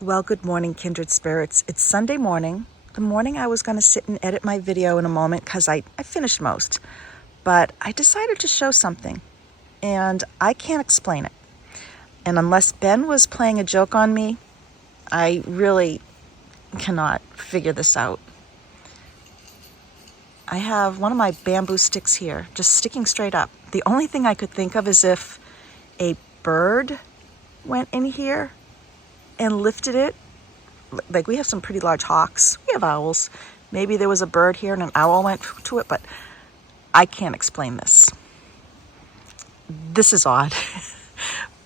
Well, good morning, kindred spirits. It's Sunday morning. The morning I was going to sit and edit my video in a moment because I finished most. But I decided to show something, and I can't explain it. And unless Ben was playing a joke on me, I really cannot figure this out. I have one of my bamboo sticks here, just sticking straight up. The only thing I could think of is if a bird went in here and lifted it. Like, we have some pretty large hawks. We have owls. Maybe there was a bird here and an owl went to it, but I can't explain this. This is odd.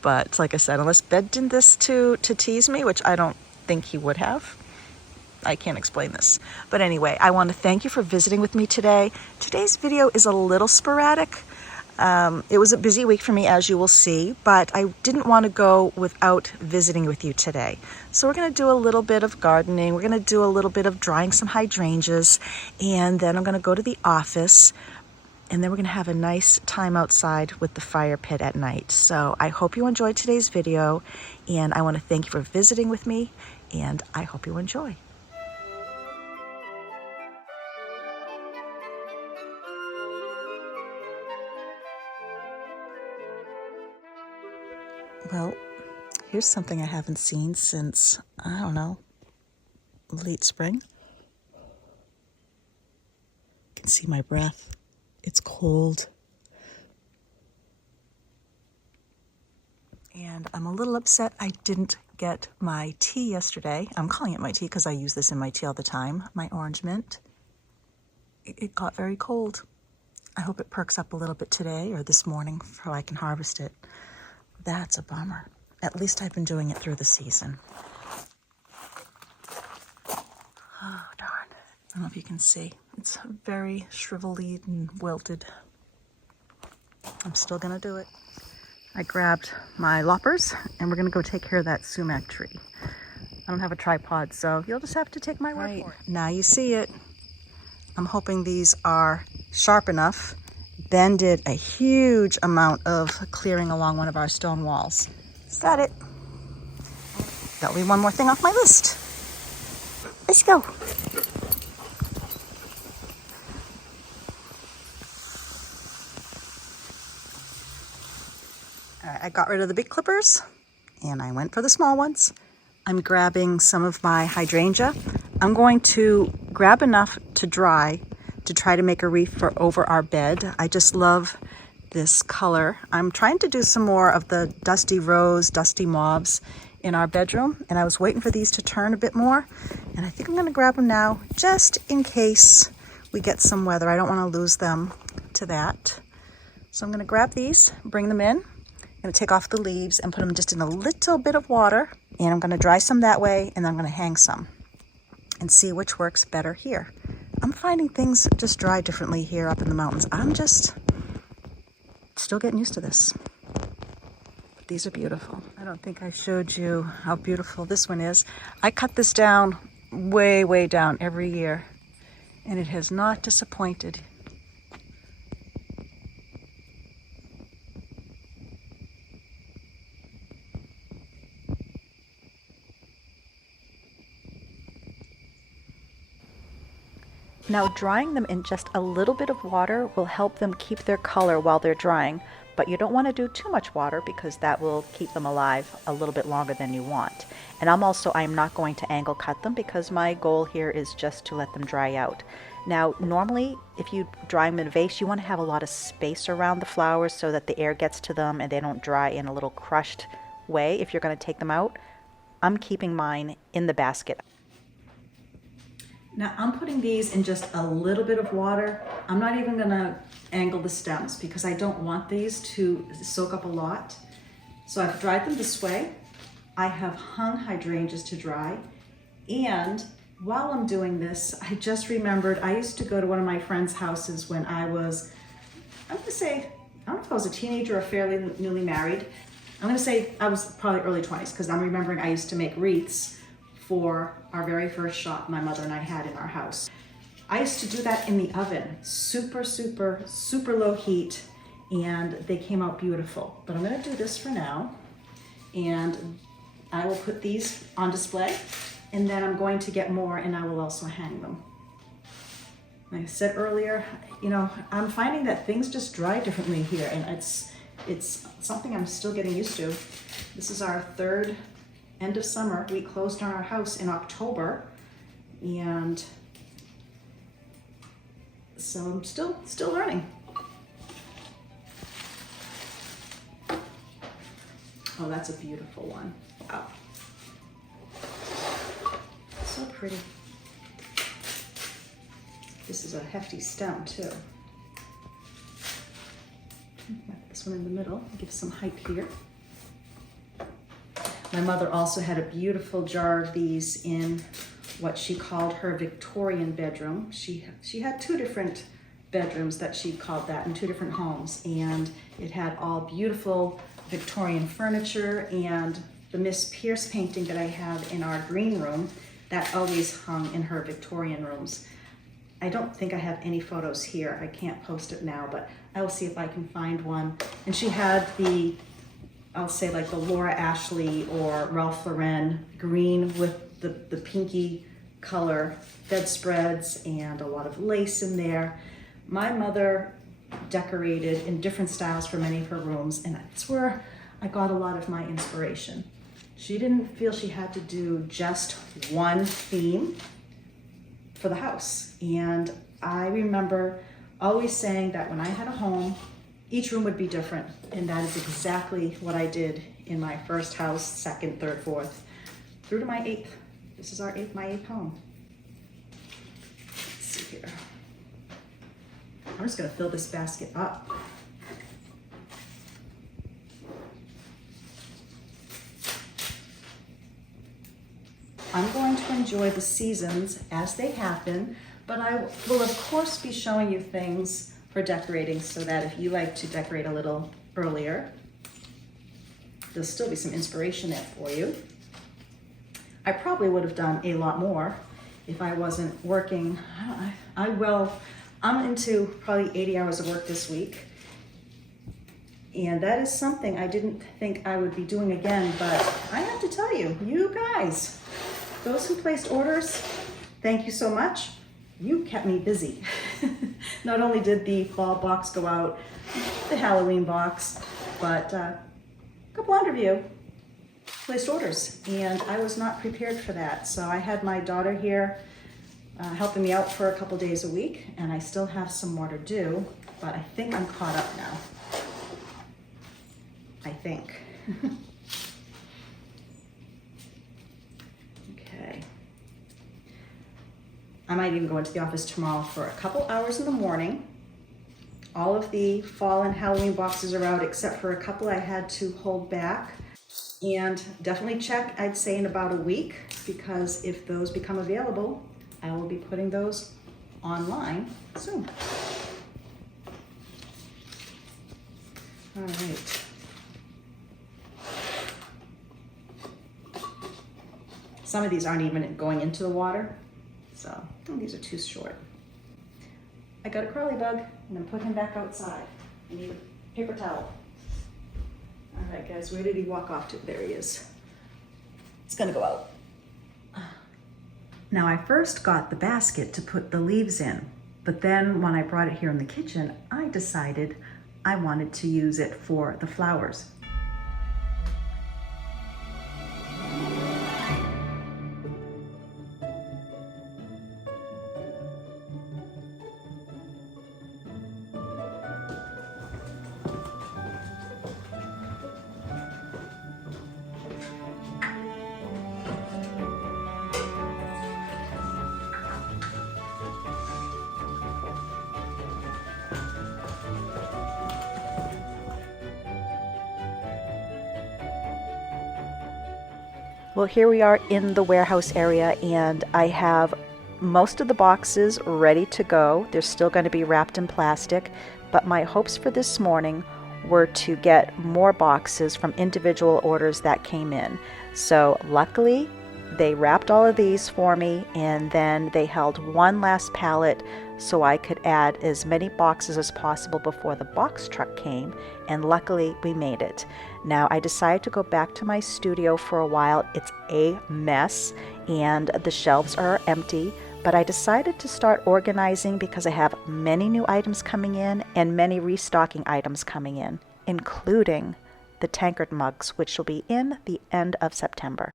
But like I said, unless Ben did this to tease me, which I don't think he would have, I can't explain this. But anyway, I want to thank you for visiting with me today. Today's video is a little sporadic. It was a busy week for me, as you will see, but I didn't want to go without visiting with you today. So we're going to do a little bit of gardening. We're going to do a little bit of drying some hydrangeas, and then I'm going to go to the office, and then we're going to have a nice time outside with the fire pit at night. So I hope you enjoyed today's video, and I want to thank you for visiting with me, and I hope you enjoy. Well, here's something I haven't seen since, I don't know, late spring. You can see my breath. It's cold. And I'm a little upset I didn't get my tea yesterday. I'm calling it my tea because I use this in my tea all the time, my orange mint. It got very cold. I hope it perks up a little bit today or this morning so I can harvest it. That's a bummer. At least I've been doing it through the season. Oh, darn. I don't know if you can see. It's very shriveled and wilted. I'm still gonna do it. I grabbed my loppers and we're gonna go take care of that sumac tree. I don't have a tripod, so you'll just have to take my word for it. Now you see it. I'm hoping these are sharp enough. Ben did a huge amount of clearing along one of our stone walls. Is that it? That'll be one more thing off my list. Let's go. All right, I got rid of the big clippers and I went for the small ones. I'm grabbing some of my hydrangea. I'm going to grab enough to dry to try to make a wreath for over our bed. I just love this color. I'm trying to do some more of the dusty rose, dusty mauves in our bedroom, and I was waiting for these to turn a bit more, and I think I'm gonna grab them now just in case we get some weather. I don't wanna lose them to that. So I'm gonna grab these, bring them in. I'm gonna take off the leaves and put them just in a little bit of water, and I'm gonna dry some that way, and then I'm gonna hang some and see which works better here. I'm finding things just dry differently here up in the mountains. I'm just still getting used to this. But these are beautiful. I don't think I showed you how beautiful this one is. I cut this down way, way down every year, and it has not disappointed. Now, drying them in just a little bit of water will help them keep their color while they're drying, but you don't want to do too much water because that will keep them alive a little bit longer than you want. And I'm not going to angle cut them because my goal here is just to let them dry out. Now, normally, if you dry them in a vase, you want to have a lot of space around the flowers so that the air gets to them and they don't dry in a little crushed way if you're going to take them out. I'm keeping mine in the basket. Now I'm putting these in just a little bit of water. I'm not even gonna angle the stems because I don't want these to soak up a lot. So I've dried them this way. I have hung hydrangeas to dry. And while I'm doing this, I just remembered I used to go to one of my friends' houses when I was, I'm gonna say, I don't know if I was a teenager or fairly newly married. I'm gonna say I was probably early 20s because I'm remembering I used to make wreaths for our very first shop my mother and I had in our house. I used to do that in the oven, super, super, super low heat, and they came out beautiful. But I'm gonna do this for now. And I will put these on display, and then I'm going to get more and I will also hang them. Like I said earlier, you know, I'm finding that things just dry differently here, and it's something I'm still getting used to. This is our third end of summer. We closed on our house in October, and so I'm still learning. Oh, that's a beautiful one. Wow. So pretty. This is a hefty stem too. This one in the middle, gives some height here. My mother also had a beautiful jar of these in what she called her Victorian bedroom. She had two different bedrooms that she called that in two different homes, and it had all beautiful Victorian furniture, and the Miss Pierce painting that I have in our green room, that always hung in her Victorian rooms. I don't think I have any photos here. I can't post it now, but I will see if I can find one. And she had the, I'll say like the Laura Ashley or Ralph Lauren green with the pinky color bedspreads and a lot of lace in there. My mother decorated in different styles for many of her rooms, and that's where I got a lot of my inspiration. She didn't feel she had to do just one theme for the house. And I remember always saying that when I had a home, each room would be different. And that is exactly what I did in my first house, second, third, fourth, through to my eighth. This is my eighth home. Let's see here. I'm just gonna fill this basket up. I'm going to enjoy the seasons as they happen, but I will of course be showing you things for decorating so that if you like to decorate a little earlier, there'll still be some inspiration there for you. I probably would have done a lot more if I wasn't working. I'm into probably 80 hours of work this week, and that is something I didn't think I would be doing again, but I have to tell you, you guys, those who placed orders, thank you so much. You kept me busy. Not only did the fall box go out, the Halloween box, but a couple under you placed orders, and I was not prepared for that. So I had my daughter here helping me out for a couple days a week, and I still have some more to do, but I think I'm caught up now. I think. Okay. I might even go into the office tomorrow for a couple hours in the morning. All of the fall and Halloween boxes are out except for a couple I had to hold back. And definitely check, I'd say in about a week, because if those become available, I will be putting those online soon. All right. Some of these aren't even going into the water, so these are too short. I got a curly bug. I'm gonna put him back outside. I need a paper towel. All right, guys, where did he walk off to? There he is. It's gonna go out. Now, I first got the basket to put the leaves in, but then when I brought it here in the kitchen, I decided I wanted to use it for the flowers. Well, here we are in the warehouse area, and I have most of the boxes ready to go. They're still going to be wrapped in plastic, but my hopes for this morning were to get more boxes from individual orders that came in. So luckily, they wrapped all of these for me, and then they held one last pallet so I could add as many boxes as possible before the box truck came, and luckily we made it. Now I decided to go back to my studio for a while. It's a mess and the shelves are empty, but I decided to start organizing because I have many new items coming in and many restocking items coming in, including the tankard mugs, which will be in the end of September.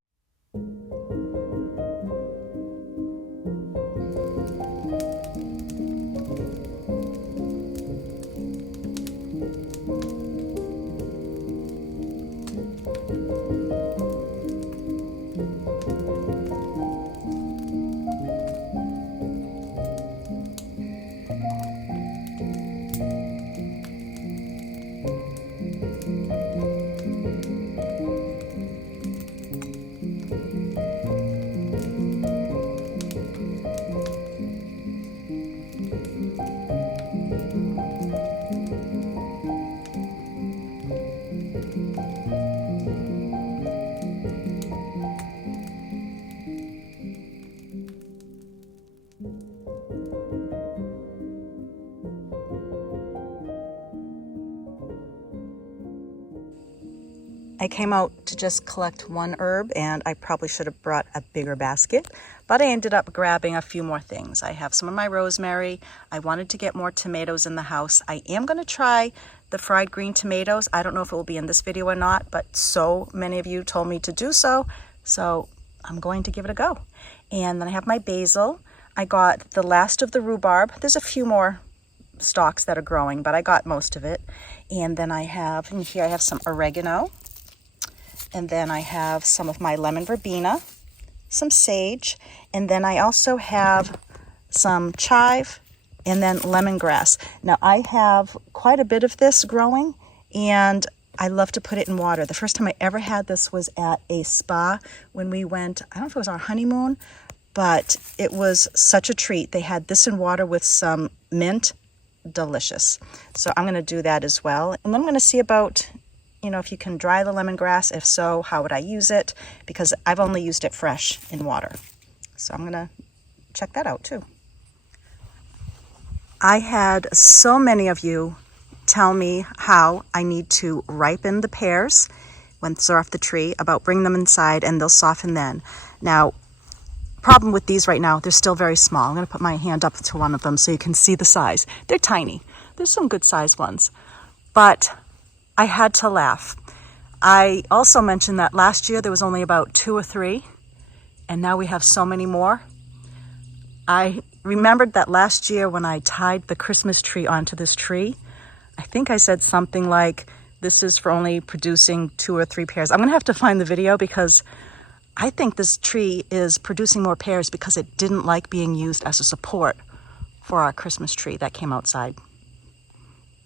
I came out to just collect one herb, and I probably should have brought a bigger basket, but I ended up grabbing a few more things. I have some of my rosemary. I wanted to get more tomatoes in the house. I am going to try the fried green tomatoes. I don't know if it will be in this video or not, but so many of you told me to do so, so I'm going to give it a go. And then I have my basil. I got the last of the rhubarb. There's a few more stalks that are growing, but I got most of it. And then I have, in here I have some oregano. And then I have some of my lemon verbena, some sage, and then I also have some chive and then lemongrass. Now I have quite a bit of this growing, and I love to put it in water. The first time I ever had this was at a spa when we went, I don't know if it was our honeymoon, but it was such a treat. They had this in water with some mint, delicious. So I'm going to do that as well. And then I'm going to see about, if you can dry the lemongrass. If so, how would I use it? Because I've only used it fresh in water. So I'm going to check that out too. I had so many of you tell me how I need to ripen the pears once they're off the tree, about bring them inside and they'll soften then. Now, problem with these right now, they're still very small. I'm going to put my hand up to one of them so you can see the size. They're tiny. There's some good size ones. But I had to laugh. I also mentioned that last year there was only about 2 or 3, and now we have so many more. I remembered that last year when I tied the Christmas tree onto this tree, I think I said something like, this is for only producing 2 or 3 pears. I'm going to have to find the video because I think this tree is producing more pears because it didn't like being used as a support for our Christmas tree that came outside.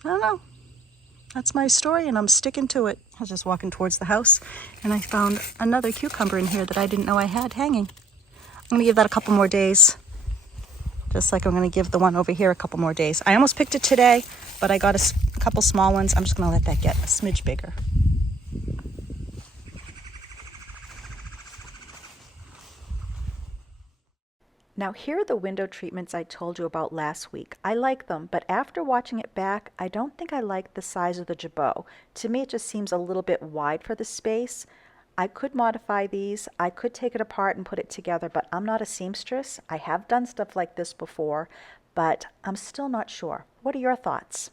I don't know. That's my story, and I'm sticking to it. I was just walking towards the house, and I found another cucumber in here that I didn't know I had hanging. I'm going to give that a couple more days, just like I'm going to give the one over here a couple more days. I almost picked it today, but I got a couple small ones. I'm just going to let that get a smidge bigger. Now here are the window treatments I told you about last week. I like them, but after watching it back, I don't think I like the size of the jabot. To me, it just seems a little bit wide for the space. I could modify these. I could take it apart and put it together, but I'm not a seamstress. I have done stuff like this before, but I'm still not sure. What are your thoughts?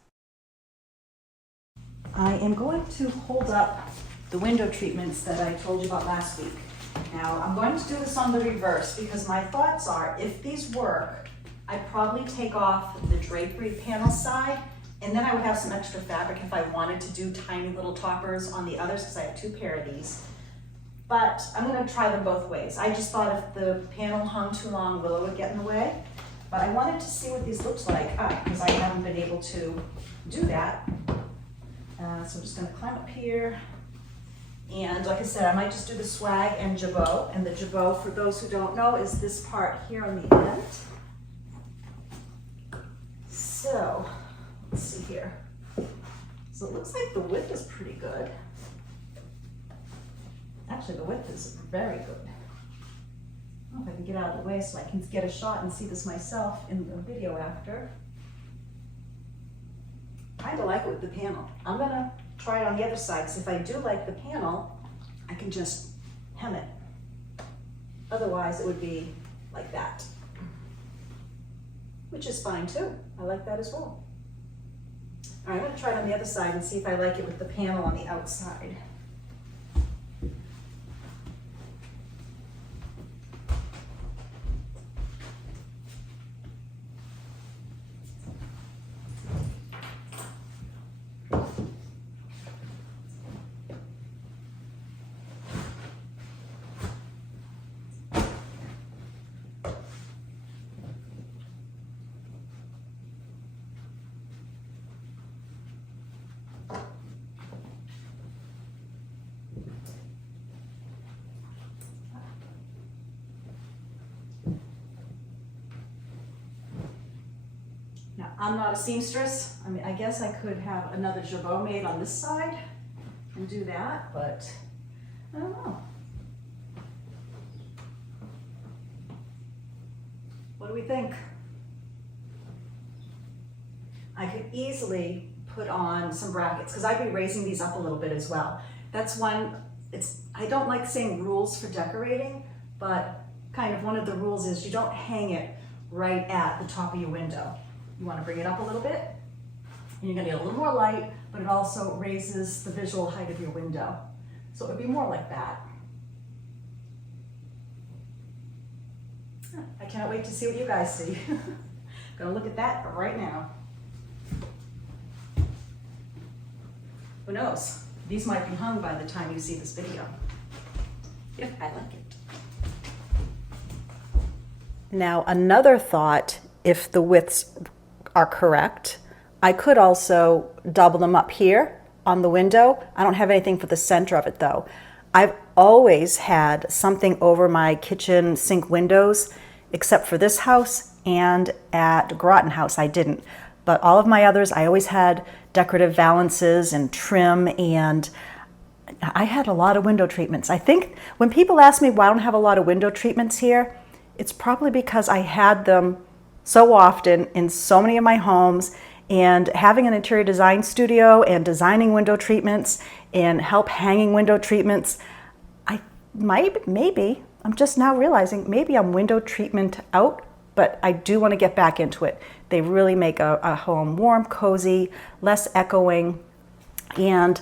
I am going to hold up the window treatments that I told you about last week. Now, I'm going to do this on the reverse because my thoughts are, if these work, I'd probably take off the drapery panel side, and then I would have some extra fabric if I wanted to do tiny little toppers on the others, because I have 2 pair of these. But I'm going to try them both ways. I just thought if the panel hung too long, willow would get in the way. But I wanted to see what these looked like, because I haven't been able to do that. So I'm just going to climb up here. And like I said, I might just do the swag and jabot. And the jabot, for those who don't know, is this part here on the end. So, let's see here. So it looks like the width is pretty good. Actually, the width is very good. I don't know if I can get out of the way so I can get a shot and see this myself in the video after. I kind of like it with the panel. I'm gonna try it on the other side, because if I do like the panel, I can just hem it. Otherwise, it would be like that, which is fine too. I like that as well. All right, I'm gonna try it on the other side and see if I like it with the panel on the outside. Now, I'm not a seamstress. I mean, I guess I could have another jabot made on this side and do that, but I don't know. What do we think? I could easily put on some brackets because I'd be raising these up a little bit as well. That's one, I don't like saying rules for decorating, but kind of one of the rules is you don't hang it right at the top of your window. You want to bring it up a little bit, and you're going to get a little more light, but it also raises the visual height of your window. So it would be more like that. I cannot wait to see what you guys see. Gonna look at that right now. Who knows? These might be hung by the time you see this video, if I like it. Now, another thought, if the widths are correct, I could also double them up here on the window. I don't have anything for the center of it though. I've always had something over my kitchen sink windows, except for this house, and at Groton House I didn't. But all of my others, I always had decorative valances and trim, and I had a lot of window treatments. I think when people ask me why I don't have a lot of window treatments here, it's probably because I had them so often in so many of my homes, and having an interior design studio and designing window treatments and help hanging window treatments, maybe, I'm just now realizing, maybe I'm window treatment out, but I do want to get back into it. They really make a home warm, cozy, less echoing. And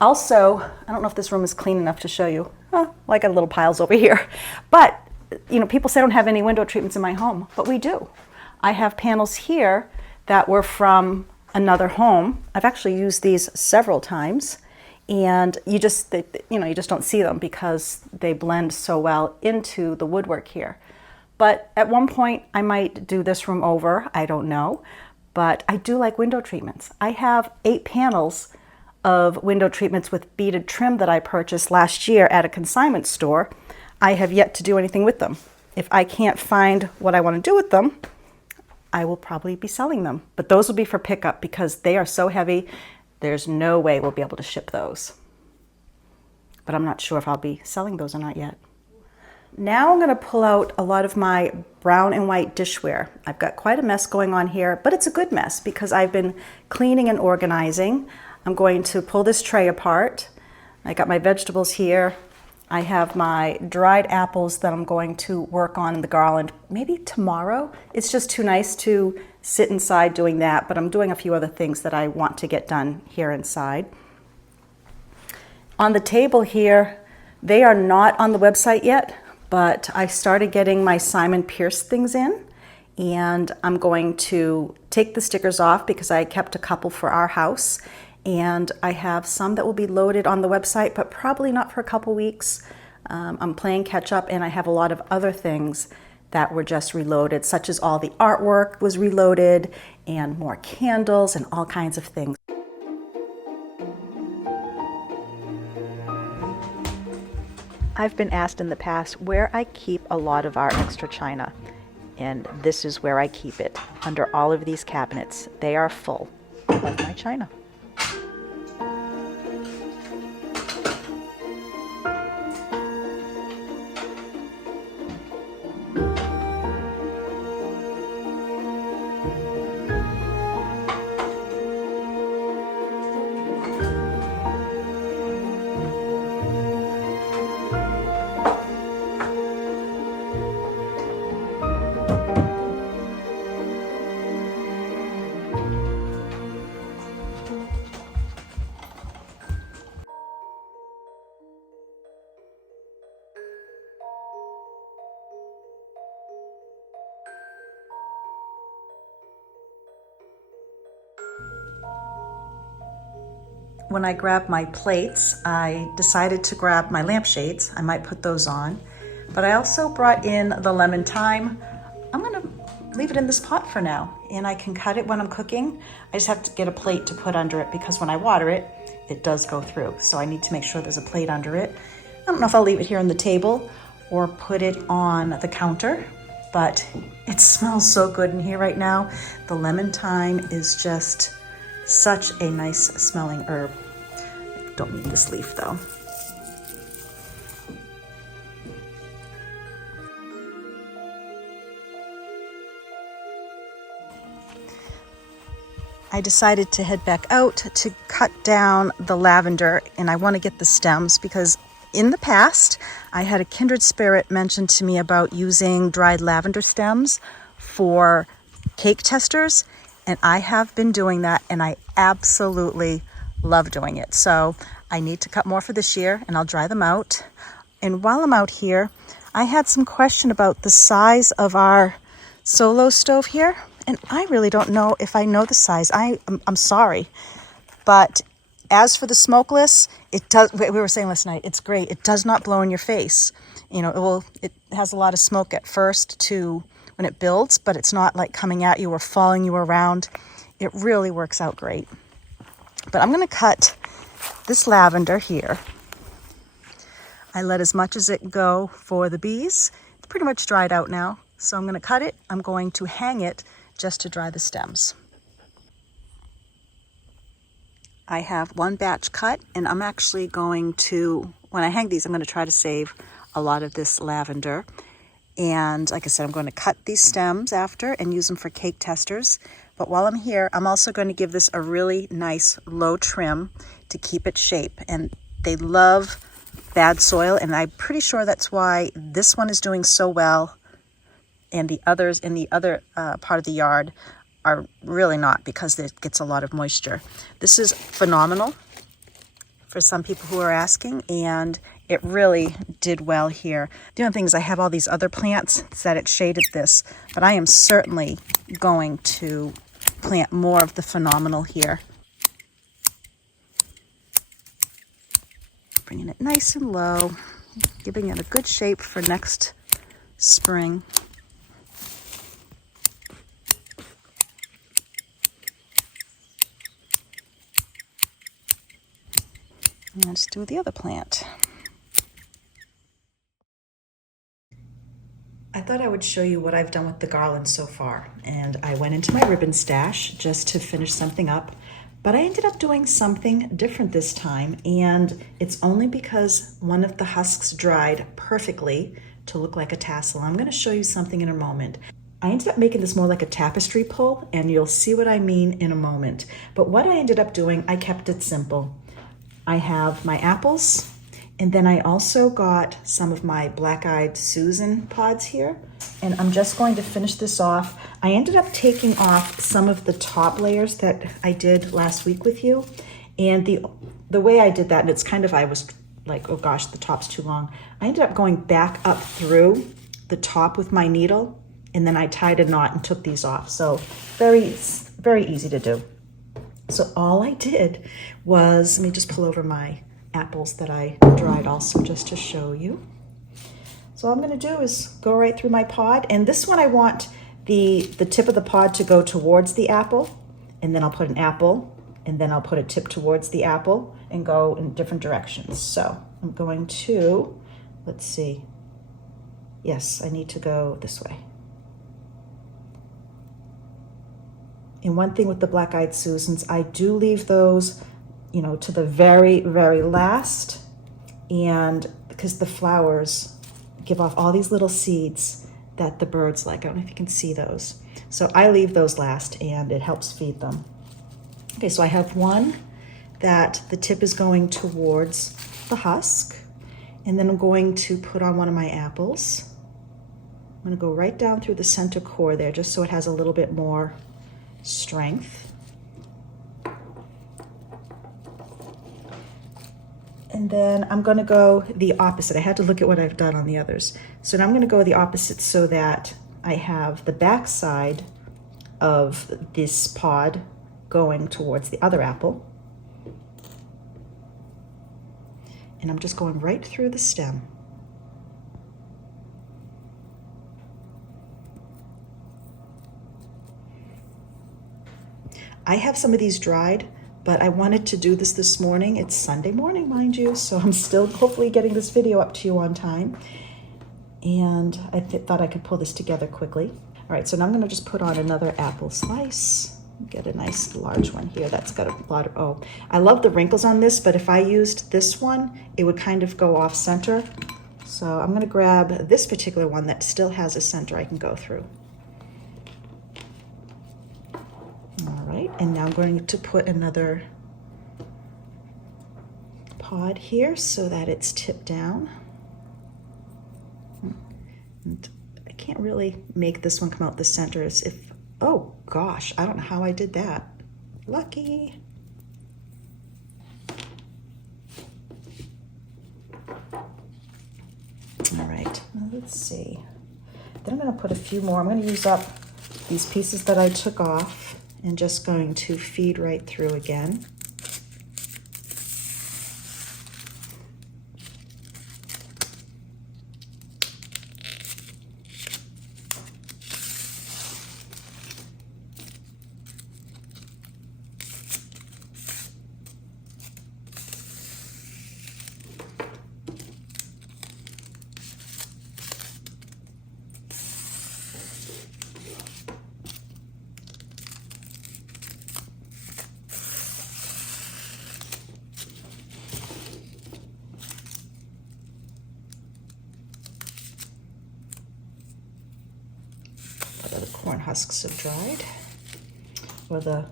also, I don't know if this room is clean enough to show you. Oh, well, I got little piles over here. But, you know, people say I don't have any window treatments in my home, but we do. I have panels here that were from another home. I've actually used these several times, and you just don't see them because they blend so well into the woodwork here. But at one point I might do this room over, I don't know, but I do like window treatments. I have 8 panels of window treatments with beaded trim that I purchased last year at a consignment store. I have yet to do anything with them. If I can't find what I want to do with them, I will probably be selling them. But those will be for pickup because they are so heavy, there's no way we'll be able to ship those. But I'm not sure if I'll be selling those or not yet. Now I'm going to pull out a lot of my brown and white dishware. I've got quite a mess going on here, but it's a good mess because I've been cleaning and organizing. I'm going to pull this tray apart. I got my vegetables here. I have my dried apples that I'm going to work on in the garland maybe tomorrow. It's just too nice to sit inside doing that, but I'm doing a few other things that I want to get done here inside. On the table here, they are not on the website yet, but I started getting my Simon Pierce things in, and I'm going to take the stickers off because I kept a couple for our house, and I have some that will be loaded on the website, but probably not for a couple weeks. I'm playing catch up, and I have a lot of other things that were just reloaded, such as all the artwork was reloaded, and more candles and all kinds of things. I've been asked in the past where I keep a lot of our extra china, and this is where I keep it, under all of these cabinets. They are full of my china. When I grabbed my plates, I decided to grab my lampshades. I might put those on, but I also brought in the lemon thyme. I'm gonna leave it in this pot for now, and I can cut it when I'm cooking. I just have to get a plate to put under it because when I water it, it does go through. So I need to make sure there's a plate under it. I don't know if I'll leave it here on the table or put it on the counter, but it smells so good in here right now. The lemon thyme is just such a nice smelling herb. I don't need this leaf though. I decided to head back out to cut down the lavender, and I want to get the stems because in the past I had a kindred spirit mention to me about using dried lavender stems for cake testers, and I have been doing that and I absolutely love doing it. So I need to cut more for this year and I'll dry them out. And while I'm out here, I had some question about the size of our solo stove here, and I really don't know if I know the size. I'm sorry, but as for the smokeless, it does. We were saying last night, it's great. It does not blow in your face. You know, it has a lot of smoke at first to when it builds, but it's not like coming at you or following you around. It really works out great. But I'm going to cut this lavender here. I let as much as it go for the bees. It's pretty much dried out now. So I'm going to cut it. I'm going to hang it just to dry the stems. I have one batch cut, and I'm actually going to, when I hang these, I'm going to try to save a lot of this lavender. And like I said, I'm going to cut these stems after and use them for cake testers. But while I'm here, I'm also going to give this a really nice low trim to keep its shape. And they love bad soil, and I'm pretty sure that's why this one is doing so well and the others in the other part of the yard are really not, because it gets a lot of moisture. This is phenomenal for some people who are asking, and it really did well here. The only thing is I have all these other plants that it shaded this, but I am certainly going to plant more of the phenomenal here. Bringing it nice and low, giving it a good shape for next spring. And let's do the other plant. I thought I would show you what I've done with the garland so far. And I went into my ribbon stash just to finish something up, but I ended up doing something different this time. And it's only because one of the husks dried perfectly to look like a tassel. I'm going to show you something in a moment. I ended up making this more like a tapestry pull, and you'll see what I mean in a moment. But what I ended up doing, I kept it simple. I have my apples, and then I also got some of my black-eyed Susan pods here, and I'm just going to finish this off. I ended up taking off some of the top layers that I did last week with you, and the way I did that, and it's kind of, I was like, oh gosh, the top's too long. I ended up going back up through the top with my needle, and then I tied a knot and took these off. So very, very easy to do. So all I did was, let me just pull over my apples that I dried also just to show you. So all I'm going to do is go right through my pod, and this one I want the tip of the pod to go towards the apple, and then I'll put an apple, and then I'll put a tip towards the apple and go in different directions. So I'm going to, let's see, yes, I need to go this way. And one thing with the black-eyed Susans, I do leave those, you know, to the very, very last, and because the flowers give off all these little seeds that the birds like. I don't know if you can see those. So I leave those last, and it helps feed them. Okay, so I have one that the tip is going towards the husk, and then I'm going to put on one of my apples. I'm going to go right down through the center core there, just so it has a little bit more strength. And then I'm going to go the opposite. I had to look at what I've done on the others. So now I'm going to go the opposite so that I have the back side of this pod going towards the other apple. and I'm just going right through the stem. I have some of these dried, but I wanted to do this morning. It's Sunday morning, mind you, so I'm still hopefully getting this video up to you on time. And I thought I could pull this together quickly. All right, so now I'm gonna just put on another apple slice. Get a nice large one here that's got a lot of, oh, I love the wrinkles on this, but if I used this one, it would kind of go off center. So I'm gonna grab this particular one that still has a center I can go through. All right, and now I'm going to put another pod here so that it's tipped down. And I can't really make this one come out the center as if, oh gosh, I don't know how I did that. Lucky. All right, let's see. Then I'm gonna put a few more. I'm gonna use up these pieces that I took off and just going to feed right through again. The corn husks have dried, or the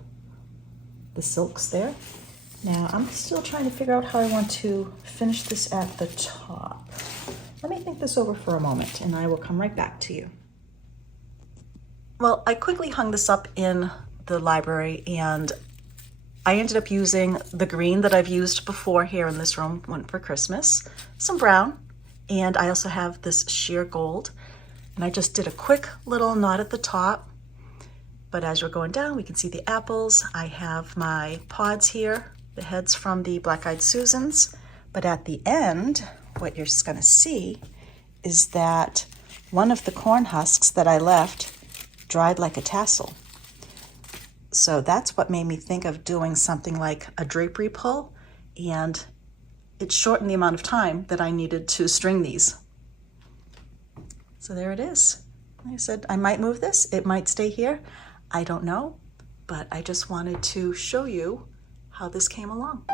silks there. Now I'm still trying to figure out how I want to finish this at the top. Let me think this over for a moment and I will come right back to you. Well, I quickly hung this up in the library and I ended up using the green that I've used before here in this room, one for Christmas, some brown, and I also have this sheer gold. And I just did a quick little knot at the top, but as we're going down, we can see the apples. I have my pods here, the heads from the Black-Eyed Susans, but at the end, what you're just gonna see is that one of the corn husks that I left dried like a tassel. So that's what made me think of doing something like a drapery pull, and it shortened the amount of time that I needed to string these. So there it is. Like I said, I might move this, it might stay here. I don't know, but I just wanted to show you how this came along.